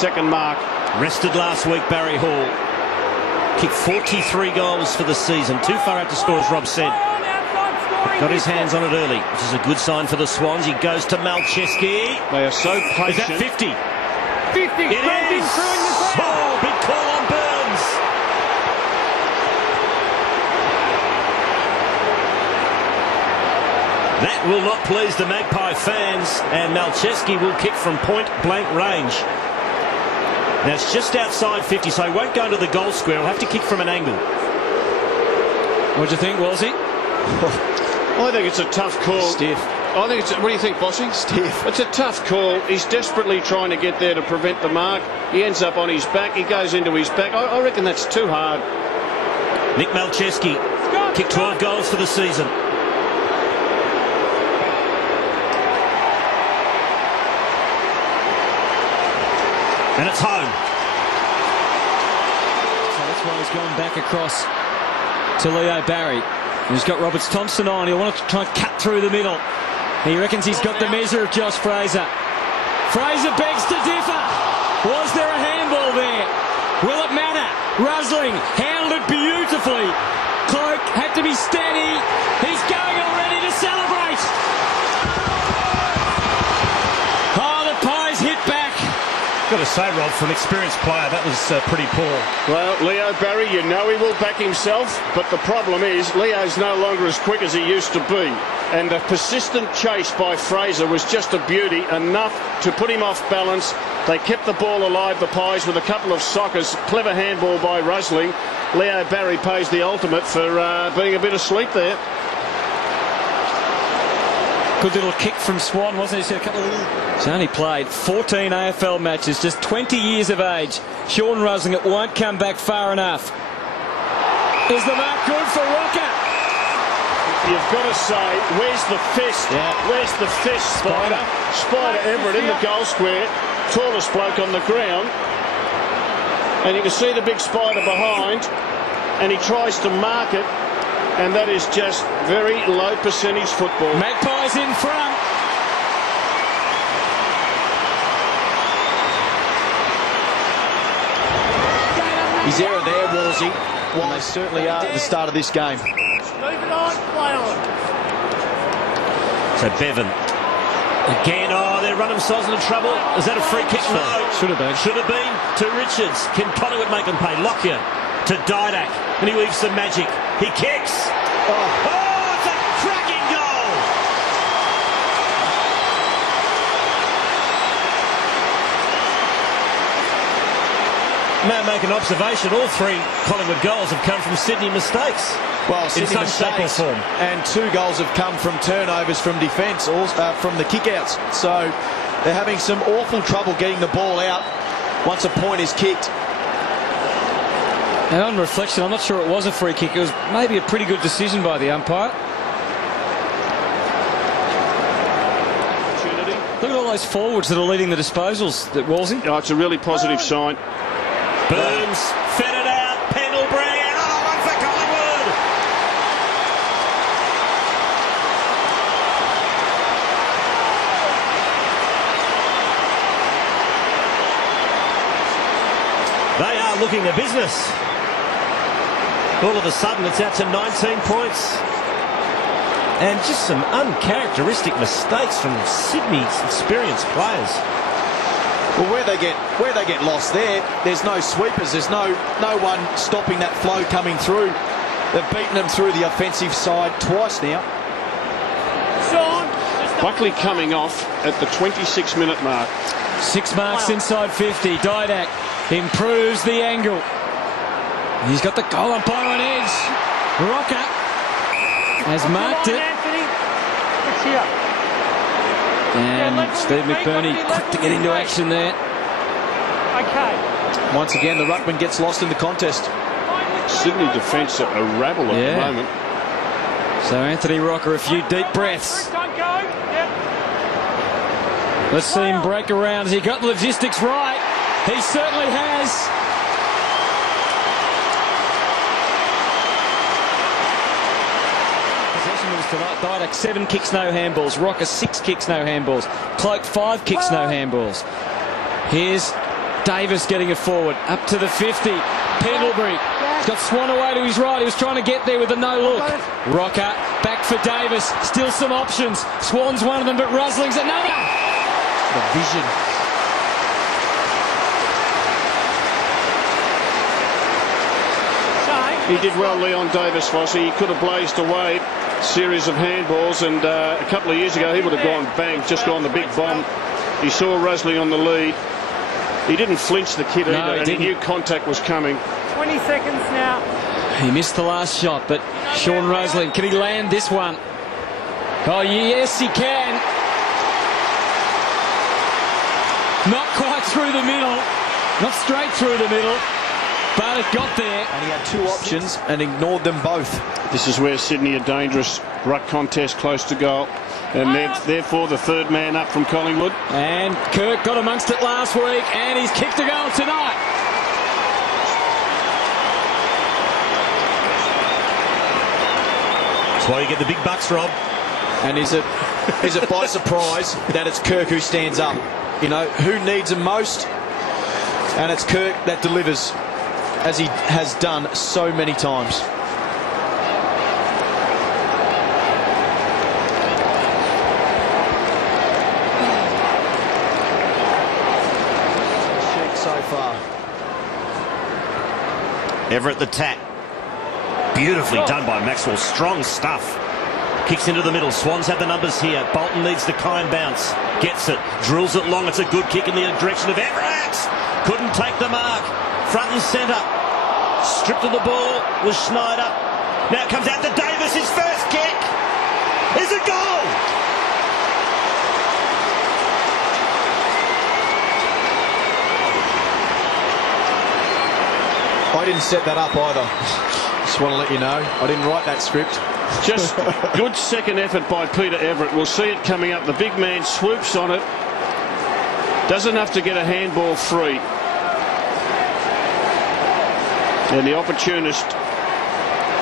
second mark. Rested last week, Barry Hall. Kicked 43 goals for the season. Too far out to score, as Rob said. Got his hands on it early, which is a good sign for the Swans. He goes to Malcheski. They are so patient. Is that 50? 50. It is. Oh, big call on Burns. That will not please the Magpie fans, and Malcheski will kick from point blank range. Now it's just outside 50, so he won't go into the goal square. He'll have to kick from an angle. What do you think, Walsey? I think it's a tough call. Stiff. I think it's. What do you think, Bossy? Stiff. It's a tough call. He's desperately trying to get there to prevent the mark. He ends up on his back. He goes into his back. I reckon that's too hard. Nick Malcheski kicked 12 goals for the season. And it's home. So that's why he's gone back across to Leo Barry. He's got Roberts Thompson on. He'll want to try and cut through the middle. He reckons he's got the measure of Josh Fraser. Fraser begs to differ. Was there a handball there? Will it matter? Rusling handled it beautifully. Cloak had to be steady. He's going already to celebrate. Oh, the Pies hit back. Got to say, Rob, for an experienced player, that was pretty poor. Well, Leo Barry, you know he will back himself, but the problem is Leo's no longer as quick as he used to be. And the persistent chase by Fraser was just a beauty, enough to put him off balance. They kept the ball alive, the Pies, with a couple of sockers. Clever handball by Rusling. Leo Barry pays the ultimate for being a bit asleep there. Good little kick from Swan, wasn't it? He's only played 14 AFL matches, just 20 years of age. Sean Rusling, it won't come back far enough. Is the mark good for Rocker? You've got to say, where's the fist? Yeah. Where's the fist, Spider? Spider Everett in the goal square, tallest bloke on the ground. And you can see the big Spider behind, and he tries to mark it. And that is just very low percentage football. Magpies in front. His error there, Walsey. Well, they certainly are at the start of this game. Move it on, play on. So Bevan. Again, oh, they're running themselves into trouble. Is that a free kick? No. Should have been. Should have been to Richards. Can Collingwood make them pay? Lockyer to Didak. And he weaves some magic. He kicks. Oh, it's a cracking goal. May I make an observation? All three Collingwood goals have come from Sydney mistakes. Well, in Sydney some shape or mistakes, form. and 2 goals have come from turnovers from defence, from the kickouts. So they're having some awful trouble getting the ball out once a point is kicked. And on reflection, I'm not sure it was a free kick. It was maybe a pretty good decision by the umpire. Look at all those forwards that are leading the disposals, that Walsey. Oh, it's a really positive sign. Burns fed it out. Pendlebury, and one for Collingwood. They are looking a business. All of a sudden, it's out to 19 points. And just some uncharacteristic mistakes from Sydney's experienced players. Well, where they get lost there's no sweepers. There's no one stopping that flow coming through. They've beaten them through the offensive side twice now. Buckley coming off at the 26-minute mark. 6 marks inside 50. Didak improves the angle. He's got the goal umpire on edge. Rocker has marked it. And Steve McBurney quick to get into action there. Okay. Once again, the ruckman gets lost in the contest. Sydney defence a rabble at the moment. So Anthony Rocker, a few deep breaths. Don't go. Yep. Let's see him break around. Has he got the logistics right? He certainly has. Possession moves tonight. Didak 7 kicks, no handballs. Rocker 6 kicks, no handballs. Cloak 5 kicks, no handballs. Here's Davis getting it forward. Up to the 50. Pendlebury. He's got Swan away to his right. He was trying to get there with a no-look. Rocker. Back for Davis. Still some options. Swan's one of them, but Rusling's another. The vision. He did well, Leon Davis, Fossey. He could have blazed away a series of handballs, and a couple of years ago he would have gone bang, just gone the big bomb. He saw Rusling on the lead. He didn't flinch, the kid, either, and he knew contact was coming. 20 seconds now. He missed the last shot, but Sean Rusling, can he land this one? Oh, yes, he can. Not quite through the middle. Not straight through the middle. But it got there. And he had two options and ignored them both. This is where Sydney are dangerous. Ruck contest close to goal. And therefore the third man up from Collingwood. And Kirk got amongst it last week, and he's kicked a goal tonight. That's why you get the big bucks, Rob. And is it by surprise that it's Kirk who stands up? You know, who needs him most? And it's Kirk that delivers, as he has done so many times. So far. Everett the tap. Beautifully done by Maxwell. Strong stuff. Kicks into the middle. Swans have the numbers here. Bolton needs the kind bounce. Gets it. Drills it long. It's a good kick in the direction of Everett. Couldn't take the mark. Front and centre. Stripped of the ball was Schneider. Now it comes out to Davis. His first kick is a goal. I didn't set that up either. Just want to let you know. I didn't write that script. Just good second effort by Peter Everett. We'll see it coming up. The big man swoops on it. Doesn't have to get a handball free. And the opportunist,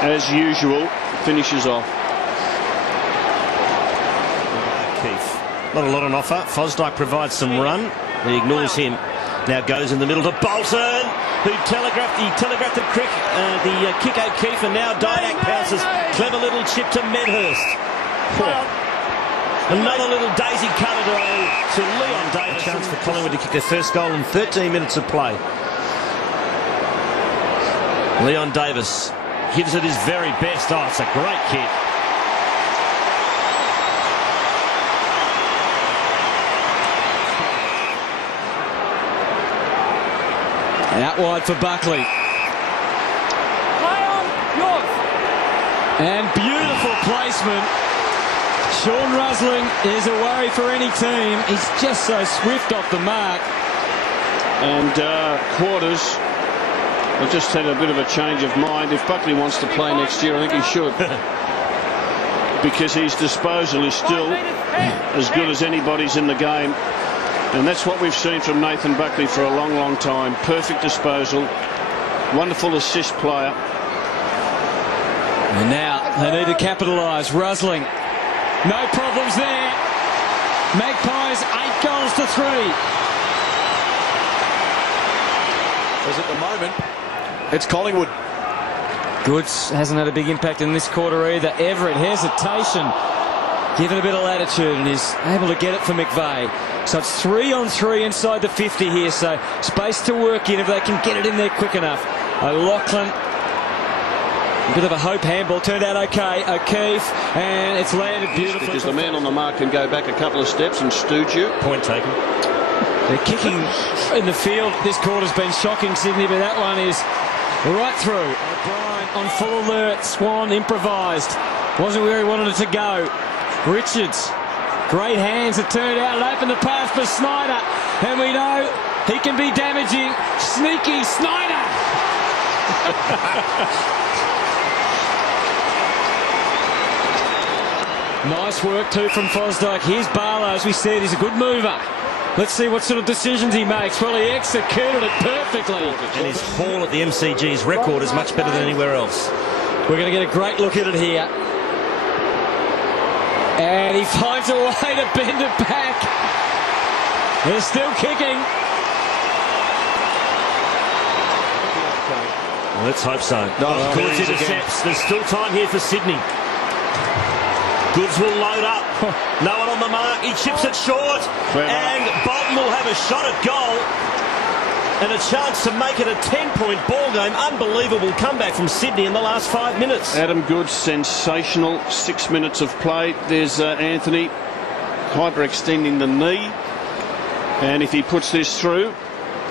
as usual, finishes off. Keith. Not a lot on offer. Fosdyke provides some run. He ignores him. Now goes in the middle to Bolton, who telegraphed the kick O'Keefe, and now Didak pounces. Clever little chip to Medhurst. Another little daisy cutter to Leon Davis. Chance for Collingwood to kick their first goal in 13 minutes of play. Leon Davis gives it his very best. Oh, it's a great kick. Out wide for Buckley. Play on, yours. And beautiful placement. Sean Rusling is a worry for any team. He's just so swift off the mark. And Quarters, I just had a bit of a change of mind. If Buckley wants to play next year, I think he should. Because his disposal is still as good as anybody's in the game. And that's what we've seen from Nathan Buckley for a long, long time. Perfect disposal. Wonderful assist player. And now they need to capitalise. Rusling. No problems there. Magpies 8 goals to 3. Because at the moment, it's Collingwood. Goods hasn't had a big impact in this quarter either. Everett, hesitation. Given a bit of latitude and is able to get it for McVeigh. So it's 3-on-3 inside the 50 here. So space to work in if they can get it in there quick enough. O'Loughlin. A bit of a hope handball. Turned out okay. O'Keefe. And it's landed beautifully. Because the man on the mark can go back a couple of steps and stooge you. Point taken. They're kicking in the field. This quarter's been shocking, Sydney, but that one is right through. O'Brien on full alert. Swan improvised. Wasn't where he wanted it to go. Richards, great hands, it turned out, it opened the path for Snyder, and we know he can be damaging. Sneaky Snyder! Nice work too from Fosdyke. Here's Barlow, as we said, he's a good mover. Let's see what sort of decisions he makes. Well, he executed it perfectly. And his haul at the MCG's record is much better than anywhere else. We're going to get a great look at it here. And he finds a way to bend it back. They're still kicking. Well, let's hope so. No, Goods intercepts. There's still time here for Sydney. Goods will load up. No one on the mark. He chips it short. And Bolton will have a shot at goal. And a chance to make it a 10-point ball game. Unbelievable comeback from Sydney in the last 5 minutes. Adam Goods, sensational. 6 minutes of play. There's Anthony hyperextending the knee. And if he puts this through,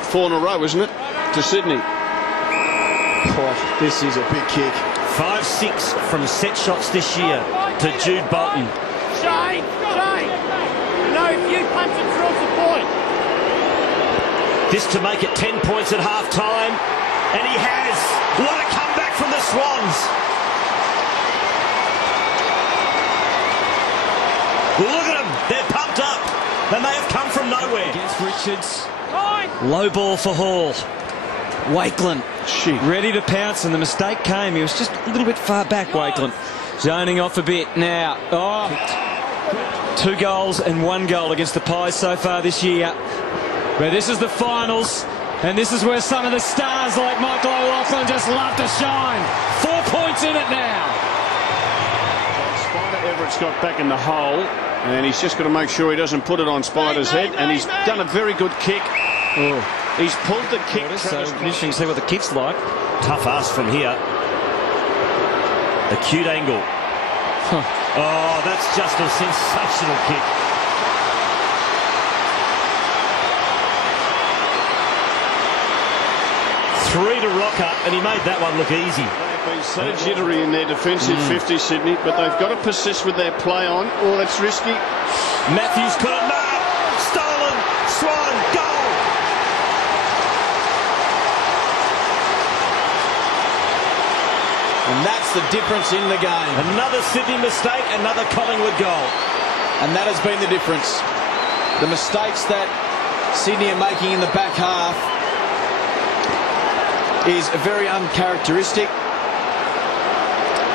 4 in a row, isn't it, to Sydney? Oh, this is a big kick. 5-6 from set shots this year to Jude Bolton. Shane! You know, if you punch it through, it's a point. This to make it 10 points at half-time. And he has. What a comeback from the Swans. Look at them. They're pumped up. And they have come from nowhere. Against Richards. Fine. Low ball for Hall. Wakeland Shit. ready to pounce, and the mistake came. He was just a little bit far back, Wakeland. Zoning off a bit now. 2 goals and 1 goal against the Pies so far this year. But this is the finals, and this is where some of the stars like Michael O'Loughlin just love to shine. 4 points in it now. Spider Everett's got back in the hole, and he's just got to make sure he doesn't put it on Spider's head. And he's done a very good kick. He's pulled the kick. So interesting to see what the kick's like. Tough ask from here. Acute angle. Oh, that's just a sensational kick. Three to Rocker, and he made that one look easy. They've been so jittery in their defensive 50, Sydney, but they've got to persist with their play on. Oh, that's risky. Matthews could have marked. Stolen. Swan. Goal. And that's the difference in the game. Another Sydney mistake, another Collingwood goal. And that has been the difference. The mistakes that Sydney are making in the back half is very uncharacteristic.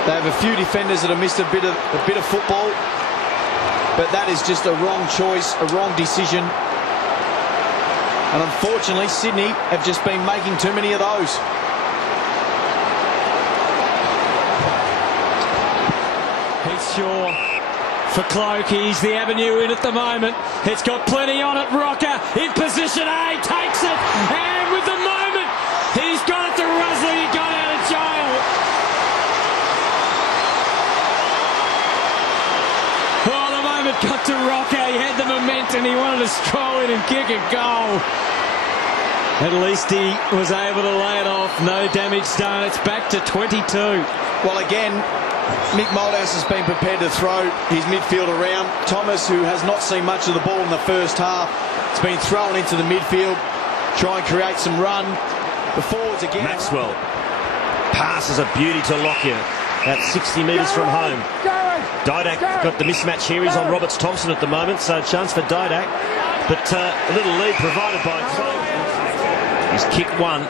They have a few defenders that have missed a bit of football, but that is just a wrong choice, a wrong decision. And unfortunately, Sydney have just been making too many of those. Heath Shaw for Cloak. He's the avenue in at the moment. It's got plenty on it. Rocker in position A, takes it, and with the moment, he's got it to Russell. He got out of jail. Oh, the moment got to Rocker. He had the momentum. He wanted to stroll in and kick a goal. At least he was able to lay it off. No damage done. It's back to 22. Well, again, Mick Moldhouse has been prepared to throw his midfield around. Thomas, who has not seen much of the ball in the first half, has been thrown into the midfield, try and create some run. The forwards again. Maxwell passes a beauty to Lockyer at 60 metres from home. Didak got the mismatch here. He's on Roberts Thompson at the moment, so a chance for Didak. But a little lead provided by Cloak. He's kicked one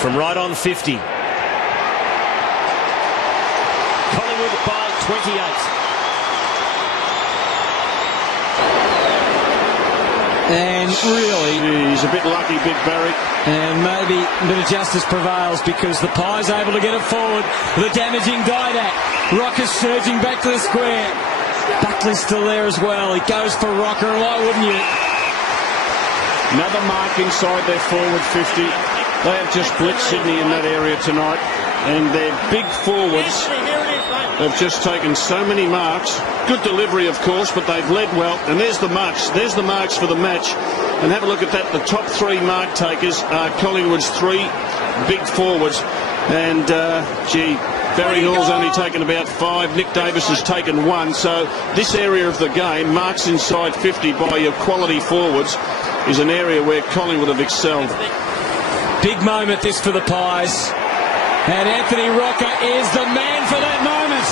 from right on 50. Collingwood by 28. And really, He's a bit lucky, Big Barry. and maybe a bit of justice prevails because the Pies able to get it forward. The damaging Didak. Rocker's surging back to the square. Buckley's still there as well. He goes for Rocker, and why wouldn't you? Another mark inside their forward 50. They have just blitzed Sydney in that area tonight, and their big forwards have just taken so many marks. Good delivery, of course, but they've led well. And there's the marks. There's the marks for the match. And have a look at that. The top 3 mark takers are Collingwood's 3 big forwards. And, Barry Hall's only taken about 5. Nick Davis has taken 1. So this area of the game, marks inside 50 by your quality forwards, is an area where Collingwood have excelled. Big moment this for the Pies. And Anthony Rocker is the man for that moment.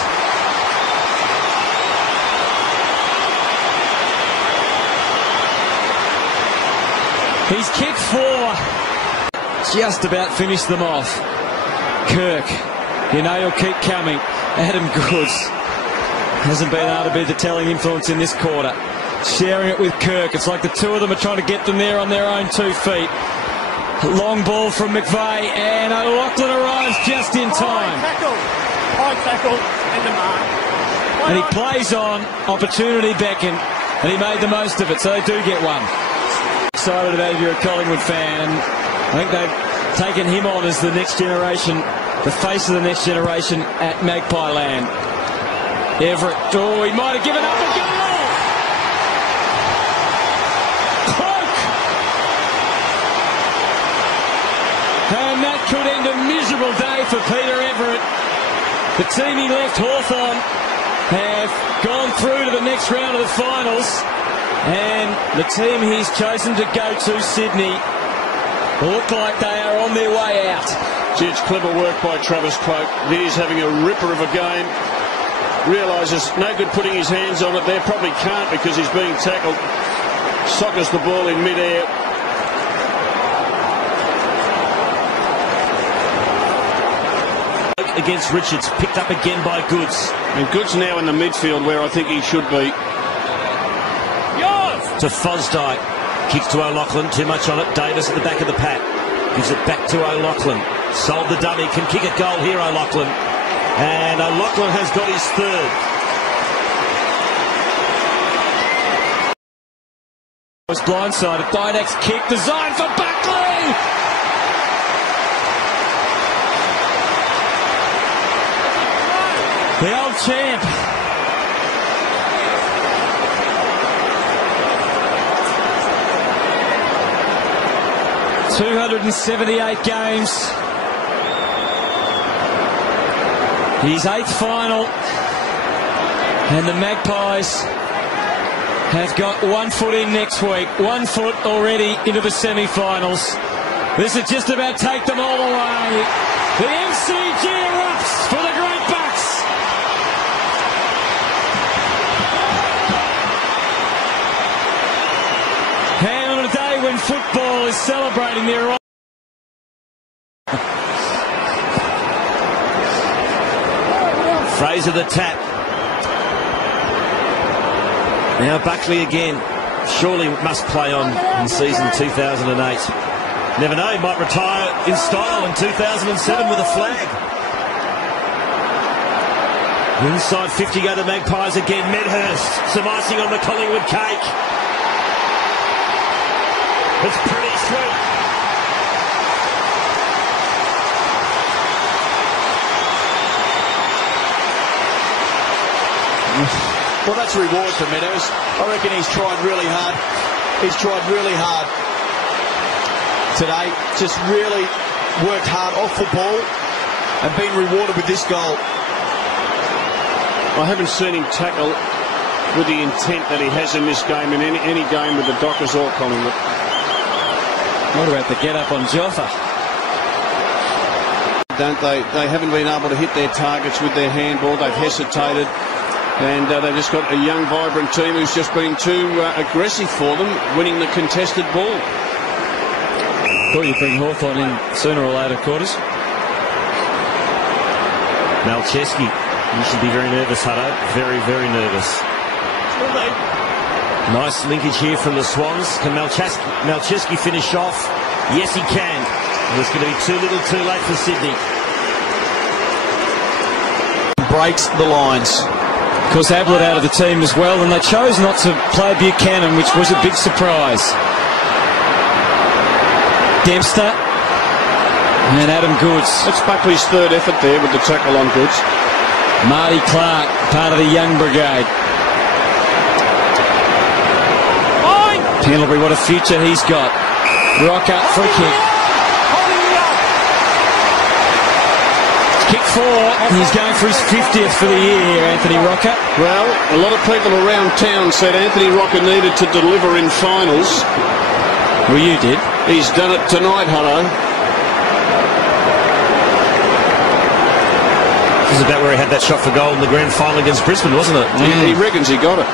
He's kicked 4. Just about finished them off. Kirk, you know he'll keep coming. Adam Goods hasn't been able to be the telling influence in this quarter. Sharing it with Kirk. It's like the two of them are trying to get them there on their own 2 feet. Long ball from McVeigh, and O'Loughlin arrives just in time. High tackle and the mark. And he plays on, opportunity beckon, and he made the most of it, so they do get one. Excited about if you're a Collingwood fan, and I think they've taken him on as the next generation, the face of the next generation at Magpie Land. Everett, oh, he might have given up a goal! Cloak! And that could end a miserable day for Peter Everett. The team he left, Hawthorn, have gone through to the next round of the finals, and the team he's chosen to go to, Sydney, look like they are on their way out. Gee, it's clever work by Travis Cloak. He is having a ripper of a game. Realises no good putting his hands on it there. Probably can't because he's being tackled. Sockers the ball in mid-air. Against Richards, picked up again by Goods. And Goods now in the midfield where I think he should be. To Fosdyke. Kicks to O'Loughlin. Too much on it. Davis at the back of the pack. Gives it back to O'Loughlin. Sold the dummy. Can kick a goal here, O'Loughlin. And O'Loughlin has got his third. Was blindsided. Dydak's kick designed for Buckley. The old champ. "278 games. His 8th final. And the Magpies have got 1 foot in next week. 1 foot already into the semi-finals. This is just about take them all the way. The MCG erupts for the Great Bucks. And on a day when football is celebrating their Fraser the tap. Now Buckley again. Surely must play on in season 2008. Never know, he might retire in style in 2007 with a flag. Inside 50 go the Magpies again. Medhurst, some icing on the Collingwood cake. It's pretty sweet. Well, that's a reward for Meadows. I reckon he's tried really hard. He's tried really hard today. Just really worked hard off the ball and been rewarded with this goal. I haven't seen him tackle with the intent that he has in this game, in any game with the Dockers or Collingwood. What about the get-up on Joffa? Don't they? They haven't been able to hit their targets with their handball. They've hesitated. And they've just got a young, vibrant team who's just been too aggressive for them, winning the contested ball. Thought you'd bring Hawthorn in sooner or later, Quarters. Malcheski, you should be very nervous, Hutto. Very, very nervous. Nice linkage here from the Swans. Can Malcheski finish off? Yes, he can. And it's going to be too little too late for Sydney. Breaks the lines. Of course, Ablett out of the team as well, and they chose not to play Buchanan, which was a big surprise. Dempster and Adam Goods. That's Buckley's third effort there with the tackle on Goods. Marty Clark, part of the young brigade. Pendlebury, what a future he's got. Rocker, free kick. Kick 4, and he's going for his 50th for the year, Anthony Rocker. Well, a lot of people around town said Anthony Rocker needed to deliver in finals. Well, you did. He's done it tonight, Hutto. This is about where he had that shot for goal in the grand final against Brisbane, wasn't it? He reckons he got it.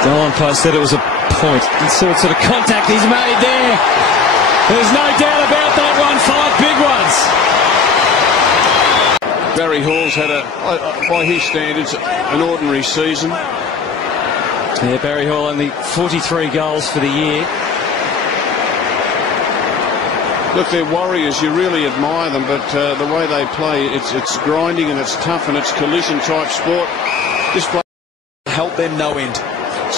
The umpire said it was a point. Let's see what sort of contact he's made there. There's no doubt about that one. 5 big ones. Barry Hall's had by his standards, an ordinary season. Yeah, Barry Hall only 43 goals for the year. Look, they're warriors. You really admire them, but the way they play, it's grinding and it's tough and it's collision-type sport. This play help them no end.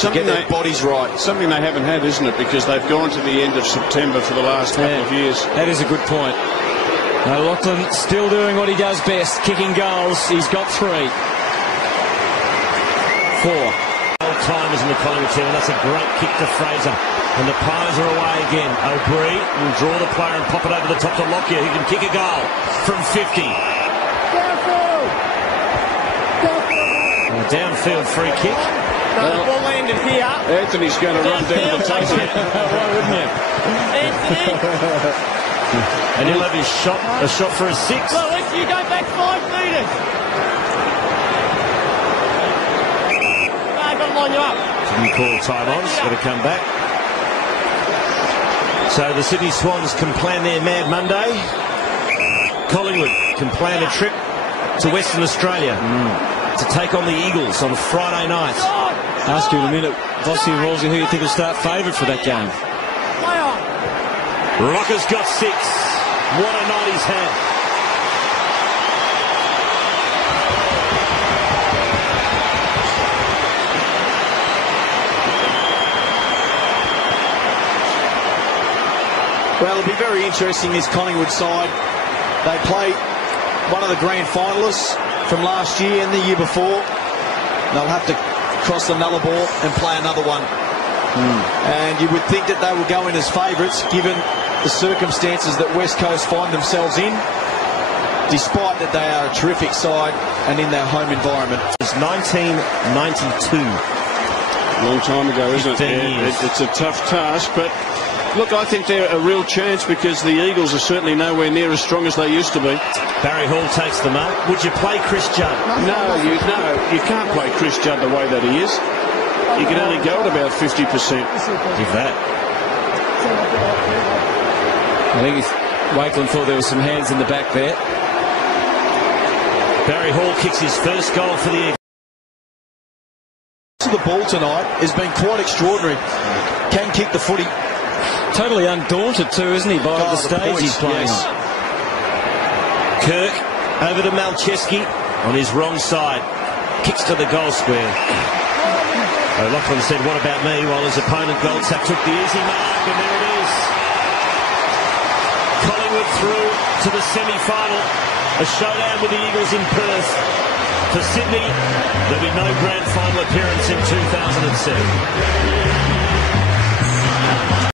To get their bodies right. Something they haven't had, isn't it? Because they've gone to the end of September for the last couple of years. That is a good point. Now, Lachlan still doing what he does best, kicking goals. He's got 3. 4. Old timers in the Collingwood team, and that's a great kick to Fraser. And the Pies are away again. O'Brien will draw the player and pop it over the top to Lockyer, who can kick a goal from 50. A downfield free kick. The ball landed here. Anthony's going to run down the taser. Why wouldn't you? Anthony. And he'll have his shot, a shot for a 6. Well, let's you go back 5 metres. No, I've got to line you up. Didn't call time on, it's got to come back. So the Sydney Swans can plan their Mad Monday. Collingwood can plan a trip to Western Australia to take on the Eagles on Friday night. I'll ask you in a minute, Vossi and Wolsey, who you think will start favourite for that game? Play on. Rocker's got 6. What a night he's had. Well, it'll be very interesting, this Collingwood side. They play one of the grand finalists from last year and the year before. They'll have to cross the Nullarbor and play another one. And you would think that they will go in as favourites, given the circumstances that West Coast find themselves in, despite that they are a terrific side and in their home environment. It's 1992. Long time ago, isn't it? 15 years. It's a tough task, but look, I think they're a real chance because the Eagles are certainly nowhere near as strong as they used to be. Barry Hall takes the mark. Would you play Chris Judd? No, you can't play Chris Judd the way that he is. You can only go at about 50%. If that. I think Wakeland thought there were some hands in the back there. Barry Hall kicks his first goal for the Eagles. The ball tonight has been quite extraordinary. Can kick the footy. Totally undaunted too, isn't he, by the stage he's playing? Yes. Kirk over to Malcheski on his wrong side. Kicks to the goal square. Lachlan said, what about me? While his opponent Goldsack took the easy mark, and there it is. Collingwood through to the semi-final. A showdown with the Eagles in Perth. For Sydney, there'll be no grand final appearance in 2007.